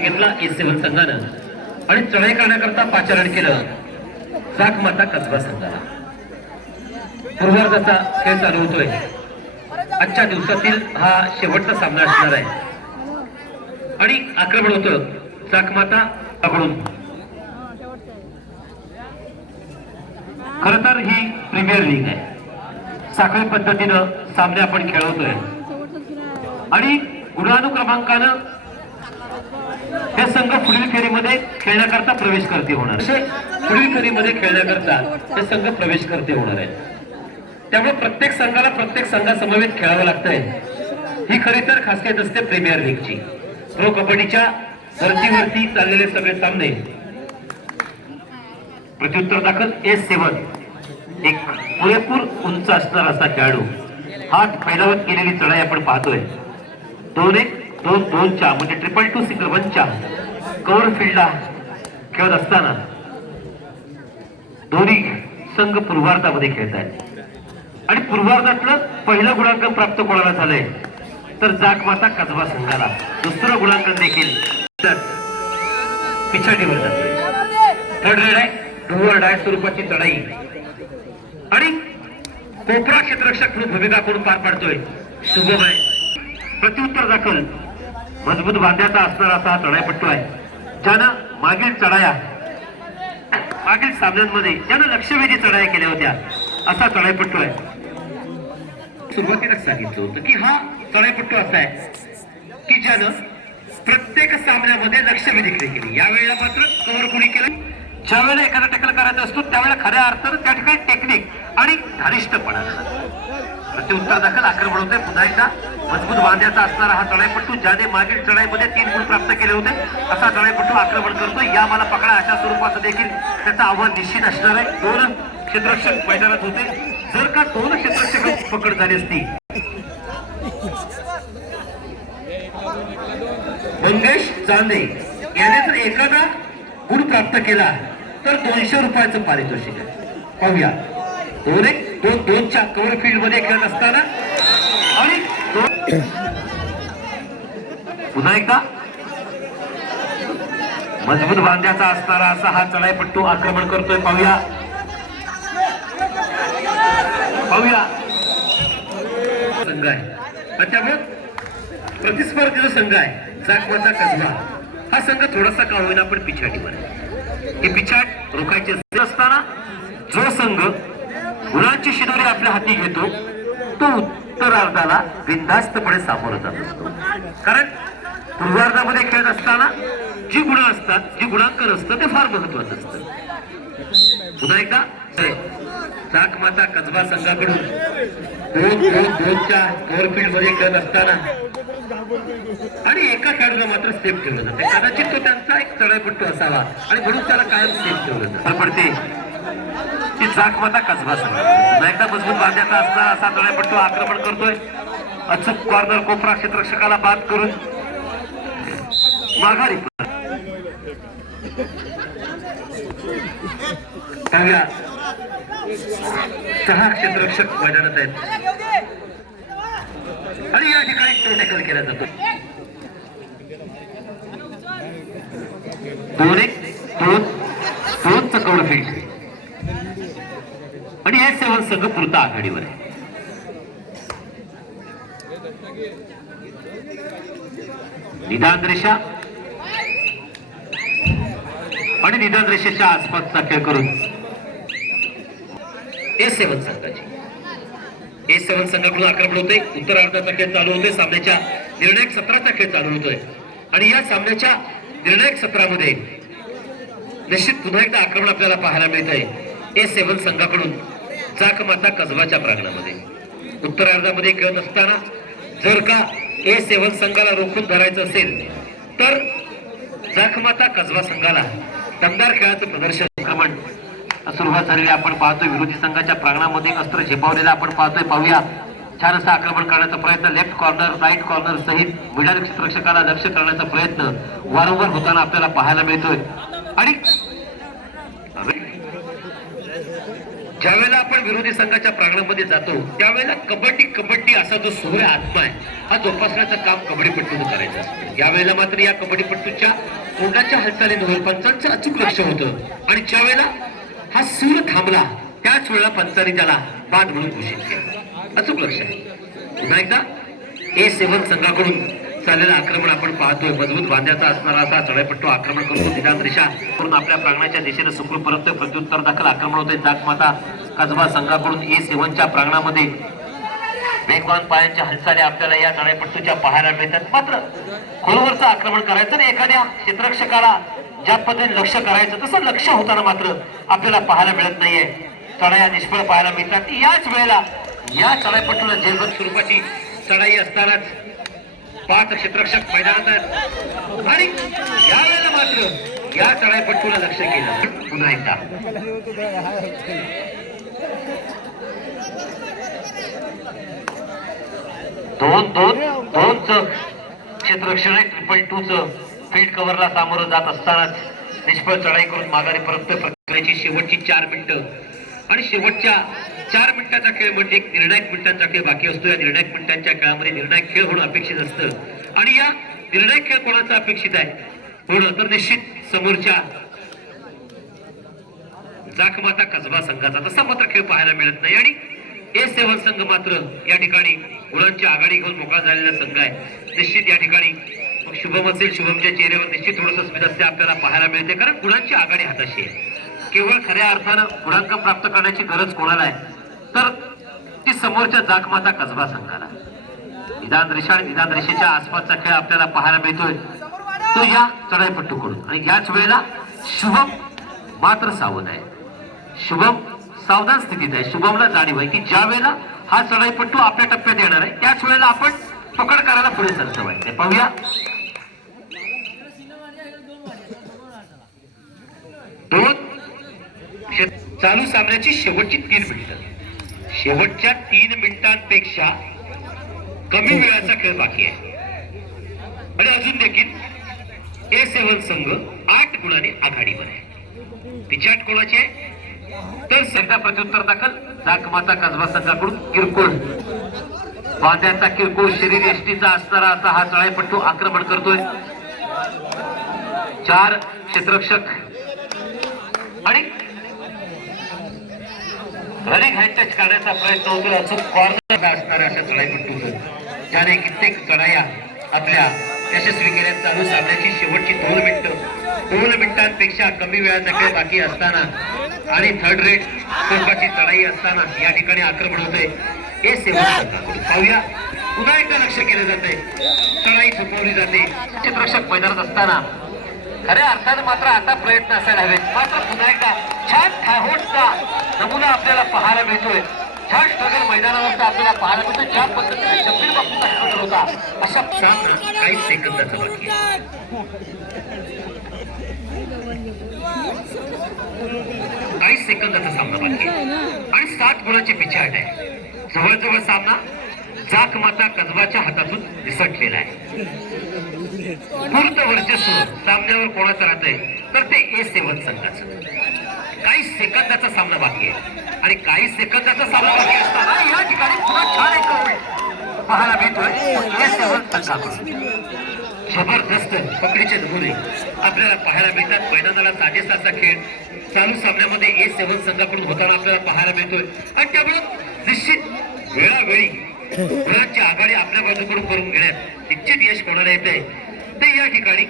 घेतला E7 संघानं आणि चढाई करण्याकरता पाचारण केलं जाक माता कसबा संघाला। पूर्वार्धाचा खेळ चालू होतोय। आजच्या दिवसातील हा शेवटचा सामना असणार आहे आणि आक्रमण होतं जाक माता कडून। खरं तर ही प्रीमियर लीग आहे, साखळी पद्धतीनं सामने आपण खेळवतोय आणि गुणानुक्रमांकानं हे संघ पुढील फेरीमध्ये खेळण्याकरता प्रवेश करते होणार। पुढील फेरीमध्ये खेळण्याकरता हे संघ प्रवेश करते होणार आहे। त्यामुळे प्रत्येक संघाला प्रत्येक संघासमवेत खेळावं लागतंय। ही खरी तर खासियत असते प्रीमियर लीगची। प्रो कबड्डीच्या वरती चाललेले सगळे सामने प्रत्युत्तर दाखल E7 एक पुरेपूर उंच असणारा असा खेळाडू हात फैलावत केलेली चढाई आपण पाहतोय। 2-1 2-2च्या म्हणजे 2-2 सिंगल 1च्या कव्हर फील्डला खेळत असताना दोन्ही संघ पूर्वार्धामध्ये खेळत आहेत आणि पूर्वार्धातलं पहिलं गुणांकन प्राप्त कोणाला झालंय तर जाक माता कसबा संघाला। दुसरं गुणांकन देखील पिछाडीवर जातोय। थर्ड रेड आहे, डोवर डाय स्वरूपाची चढाई आणि कोपरा क्षेत्ररक्षक म्हणून भूमिका करून पार पाडतोय शुभम आहे। प्रत्युत्तर दाखल मजबूत बांध्याचा असणारा असा चढाईपट्टू आहे ज्यानं मागील सामन्यांमध्ये ज्यानं लक्षवेधी चढाई केल्या होत्या असा चढाईपट्टू आहे। सुरुवातीलाच सांगितलं होतं की हा चढाईपट्टू असा आहे की ज्यानं प्रत्येक सामन्यामध्ये लक्षवेधी खेळी केली। यावेळेला मात्र कव्हर कोणी केलं? ज्यावेळेला एखादा टॅकल करायचा असतो त्यावेळेला खऱ्या अर्थानं त्या ठिकाणी टेक्निक आणि धारिष्टपणा। प्रत्युत्तर दाखल आक्रमण होते पुन्हा एकदा मजबूत बांध्याचा असणारा हा चढाईपट्टू ज्याने मागील चढाईमध्ये 3 गुण प्राप्त केले होते असा चढाईपट्टू आक्रमण करतो। या मला पकडा अशा स्वरूपाचं देखील त्याचं आव्हान निश्चित असणार आहे। 2 क्षेत्ररक्षक मैदानात होते, जर का 2 क्षेत्ररक्षक पकड झाली असती मंगेश चांदे याने जर एखादा गुण प्राप्त केला तर 200 रुपयाचं पारितोषिक आहे। पाहूया 2-1 2-2च्या कव्हर फील्ड मध्ये खेळत असताना आणि पुन्हा एकदा मजबूत बांध्याचा असणारा असा हा चढाईपट्टू आक्रमण करतोय। पाहूया संघ आहे त्यामुळे प्रतिस्पर्धीचा संघ आहे जाक माता कसबा। हा संघ थोडासा का होईना पण पिछाडीवर आहे। हे पिछाड रोखायचे असताना जो संघ गुणांची शिदोरी आपल्या हाती घेतो तो उत्तरार्धाला बिनधास्तपणे सामोरं जात असतो। कारण पूर्वार्धामध्ये खेळत असताना जी गुण असतात, जी गुणांकन असतं ते फार महत्वाचं असतं। पुन्हा एकदा जाक माता कसबा संघाकडून 2-2च्या कव्हर फील्ड मध्ये खेळत असताना आणि एका खेळाडूला मात्र सेफ ठेवलं जाते। कदाचित तो त्यांचा एक चढाईपट्टू असावा आणि म्हणून त्याला कायम सेफ ठेवलं जातं। पडते की जाक माता कसबा संघ एकदा मजबूत बांध्याचा असणारा असा चढाईपट्टू आक्रमण करतोय। अचूक कॉर्नर कोपरा क्षेत्ररक्षकाला बाद करून माघारी 6 क्षेत्ररक्षक मैदानात आहेत आणि या ठिकाणी तो टॅकल केला जातो। 2-1 2-2चा कव्हर फील्ड आणि E7 संघ पुरता आघाडीवर आहे। निदान रेषा आणि निदान रेषेच्या आसपासचा खेळ करून E7 संघाकडून आक्रमण होते। उत्तरार्धाचा खेळ चालू होतोय, सामन्याच्या निर्णायक सत्राचा खेळ चालू होतोय आणि या सामन्याच्या निर्णायक सत्रामध्ये निश्चित पुन्हा एकदा आक्रमण आपल्याला पाहायला मिळत आहे E7 संघाकडून जाक माता कसबाच्या प्रांगणामध्ये। उत्तरार्धामध्ये खेळत असताना जर का E7 संघाला रोखून धरायचं असेल तर जाक माता कसबा संघाला दमदार खेळाचं प्रदर्शन आक्रमण सुरुवात झालेली आपण पाहतोय। विरोधी संघाच्या प्रांगणामध्ये अस्त्र झेपावलेला आपण पाहतोय। पाहूया छान असं आक्रमण करण्याचा प्रयत्न, लेफ्ट कॉर्नर राईट कॉर्नर सहित मिडल क्षेत्ररक्षकाला लक्ष करण्याचा प्रयत्न वारंवार होताना आपल्याला पाहायला मिळतोय आणि ज्यावेळेला आपण विरोधी संघाच्या प्रांगणामध्ये जातो त्यावेळेला कबड्डी कबड्डी असा जो सूर्य आत्मा आहे हा जोपासण्याचं काम कबड्डीपट्टूनं करायचं असतं. यावेळेला मात्र या कबड्डीपट्टूच्या तोंडाच्या हालचालींवर पंचांचं अचूक लक्ष होतं आणि ज्यावेळेला हा सूर थांबला त्याच वेळेला पंचांनी त्याला बाद म्हणून घोषित केलं. अचूक लक्ष आहे. पुन्हा एकदा A7 संघाकडून चाललेलं आक्रमण आपण पाहतोय. मजबूत बांध्याचा असणारा असा चढाईपट्टू आक्रमण करतो. निदान रेषा करून आपल्या प्रांगणाच्या दिशेने सुखरूप परत प्रत्युत्तर दाखल आक्रमण होते. जाकमाता कसबा संघाकडून A7च्या प्रांगणामध्ये वेगवान पायांच्या हालचाली आपल्याला या चढाईपट्टूच्या पाहायला मिळतात. मात्र खोलवरचं आक्रमण करायचं आणि एखाद्या क्षेत्ररक्षकाला ज्या पद्धतीने लक्ष करायचं तसं लक्ष होताना मात्र आपल्याला पाहायला मिळत नाहीये. चढाया निष्फळ पाहायला मिळतात. याच वेळेला या चढाईपट्टूला जयभर स्वरूपाची चढाई असतानाच 5 क्षेत्ररक्षक मैदानात आहेत आणि यावेळेला मात्र या चढाईपट्टूला लक्ष केलं. पुन्हा एकदा दोन क्षेत्ररक्षण आहे. 222 फील्ड कव्हरला सामोरं जात असतानाच निष्फळ चढाई करून माघारी परत प्रक्रियेची शेवटची 4 मिनिटं आणि शेवटच्या 4 मिनिटाचा खेळ म्हणजे एक निर्णायक मिनिटांचा खेळ बाकी असतो. या निर्णायक मिनिटांच्या खेळामध्ये निर्णायक खेळ होणं अपेक्षित असतं आणि या निर्णायक खेळ कोणाचा अपेक्षित आहे होणं तर निश्चित समोरच्या जाकमाता कसबा संघाचा. तसा मात्र खेळ पाहायला मिळत नाही आणि A7 संघ मात्र या ठिकाणी गुणांची आघाडी घेऊन मोकळा झालेला संघ आहे. निश्चित या ठिकाणी शुभम असेल, शुभमच्या चेहऱ्यावर निश्चित थोडंसं स्मितहास्य आपल्याला पाहायला मिळते कारण गुणांची आघाडी हाताशी आहे. केवळ खऱ्या अर्थानं गुणांक प्राप्त करण्याची गरज कोणाला आहे तर ती समोरच्या जाकमाता कसबा संघाला. निदान रेषा आणि निदान रेषेच्या आसपासचा खेळ आपल्याला पाहायला मिळतोय तो या चढाईपट्टूकडून आणि याच वेळेला शुभम मात्र सावध आहे. शुभम सावधान स्थितीत आहे. शुभमला जाणीव आहे की ज्या वेळेला हा चढाईपट्टू आपल्या टप्प्यात येणार आहे त्याच वेळेला आपण पकड करायला पुढे सरसं व्हायचंय. पाहूया चालू सामन्याची शेवटची 3 मिनिटं. शेवटच्या 3 मिनिटांपेक्षा कमी वेळाचा खेळ बाकी आहे आणि अजून देखील A7 संघ 8 गुणांनी आघाडीवर आहे. पिछाट कोणाची आहे तर सध्या प्रत्युत्तर दाखल जाकमाता कसबा संघाकडून किरकोळ बांध्याचा किरकोळ शरीर यष्टीचा असणारा असा हा चढाईपट्टू आक्रमण करतोय. 4 क्षेत्ररक्षक आणि रनिंग हँड टच करण्याचा प्रयत्न होतो. अचूक कॉर्नर असणाऱ्या अशा चढाईपट्टूचं ज्याने कित्येक चढाया आपल्या यशस्वी केल्या. चालू सामन्याची शेवटची 2 मिनिटांपेक्षा कमी वेळाचा खेळ बाकी असताना आणि थर्ड रेट स्वरूपाची चढाई असताना या ठिकाणी आक्रमण होतंय A7 संघाकडून. पाहूया पुन्हा एकदा लक्ष केलं जाते. चढाई झुकवली जाते. क्षेत्ररक्षक मैदानात असताना खऱ्या अर्थानं मात्र आता प्रयत्न असायला हवेत. मात्र पुन्हा एकदा छान थाहोटचा नमुना आपल्याला पाहायला मिळतोय. छान स्ट्रगल मैदानावरचा आपल्याला पाहायला मिळतोय. ज्या पद्धतीने शब्बीर बापूचा स्ट्रगल होता अशा काही सेकंदाचा बाकी आहे. काही सेकंदाचा सामना बाकी आणि 7 गुणांची पिछाट आहे. जवळजवळ सामना जाकमाता कसबाच्या हातातून निसटलेला आहे. पूर्ण वर्चस्व सामन्यावर कोणाचं राहतंय तर ते A7 संघाचं. काही सेकंदाचा सामना बाकी आहे आणि काही सेकंदाचा सामना बाकी असताना या ठिकाणी पुन्हा छान एक गोल पाहायला मिळतोय A7 संघाकडून. जबरदस्त पकडीचे नमुने आपल्याला पाहायला मिळतात. मैदानाला साजेसा असा खेळ चालू सामन्यामध्ये A7 संघाकडून होताना आपल्याला पाहायला मिळतोय आणि त्यामुळे निश्चित वेळावेळी गुणांची आघाडी आपल्या बाजूकडून करून घेण्यात निश्चित यश कोणाला येते ते या ठिकाणी